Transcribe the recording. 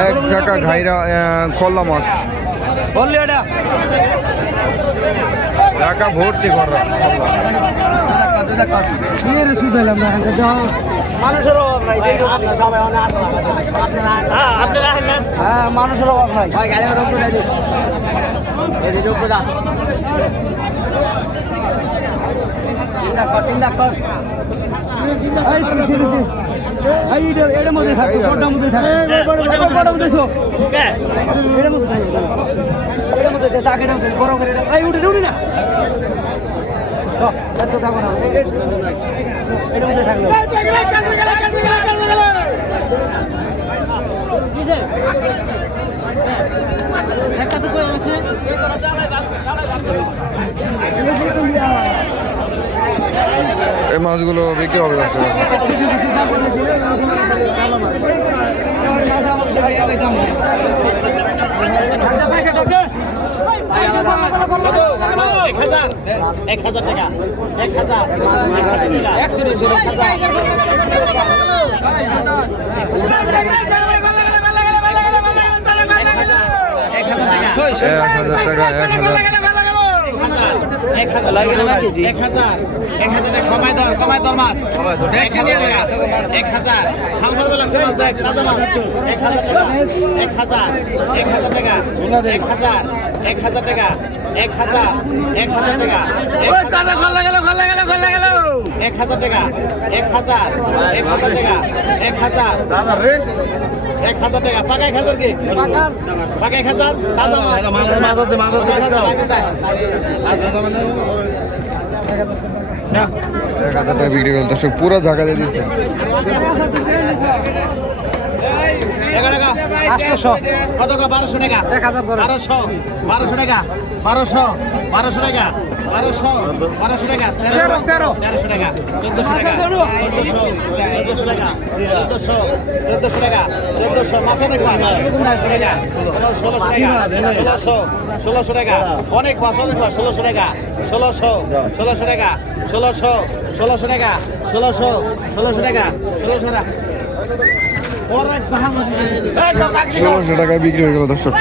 এক ঝাঁকা ঘাইরা কল্লা মাছ। বললি এটা? ঢাকা ভর্তি কররা মানুষের অভাব নাই হ্যাঁ মানুষের অভাব নাই। এই এটার- এটার মধ্যে থাকো, বড়টার মধ্যে থাকো। বড়টার মধ্যে এসো। এটার মধ্যে থাকো, থাকো। মধ্যে তাকে এটার গরম করে এটা- এই উঠে উঠি না এত থাকো না। এই- এই- এটার মধ্যে থাকল এই মাছগুলো বিক্রি হবে দর্শক। এক হাজার এক হাজার টাকা এক হাজার। এক হাজার টাকা এক হাজার টাকা এক হাজার। এক হাজার এক হাজার। এক হাজার টাকা। কমাই দর কমাই দর মাছ। এক হাজার টাকা। এক হাজার। হালকার বেলা সে মাছ দেখ তাজা মাছ। এক হাজার টাকা। এক হাজার। এক হাজার টাকা। এক হাজার। এক হাজার টাকা। এক হাজার। এক হাজার টাকা। গেল খোলা গেল খোলা গেল এক হাজার টাকা এক হাজার এক হাজার টাকা এক হাজার। এক হাজার টাকা পাকা এক হাজার কি? পাকা এক হাজার তাজা মাছ। মাছ আছে মাছ আছে এক হাজার টাকা বিক্রি করুন দর্শক পুরো ঝাঁকা দিয়ে দিচ্ছে আটশো কত টাকা। বারোশো টাকা। বারোশো বারোশো টাকা। বারোশো বারোশো টাকা। বারোশো বারোশো টাকা। তেরো তেরো তেরোশো টাকা। চোদ্দশো টাকা। চোদ্দশো টাকা। চোদ্দশো চোদ্দশো টাকা। চোদ্দশো অনেক মাছ পনেরোশো টাকা। ষোলোশো টাকা। ষোলোশো ষোলোশো টাকা। অনেক মাছ অনেক মাছ। ষোলোশো টাকা। ষোলোশো ষোলোশো টাকা। ষোলোশো ষোলোশো টাকা। ষোলোশো ষোলোশো টাকা। ষোলোশো টাকা। ষোলোশো টাকায় বিক্রি হয়ে গেল দর্শক।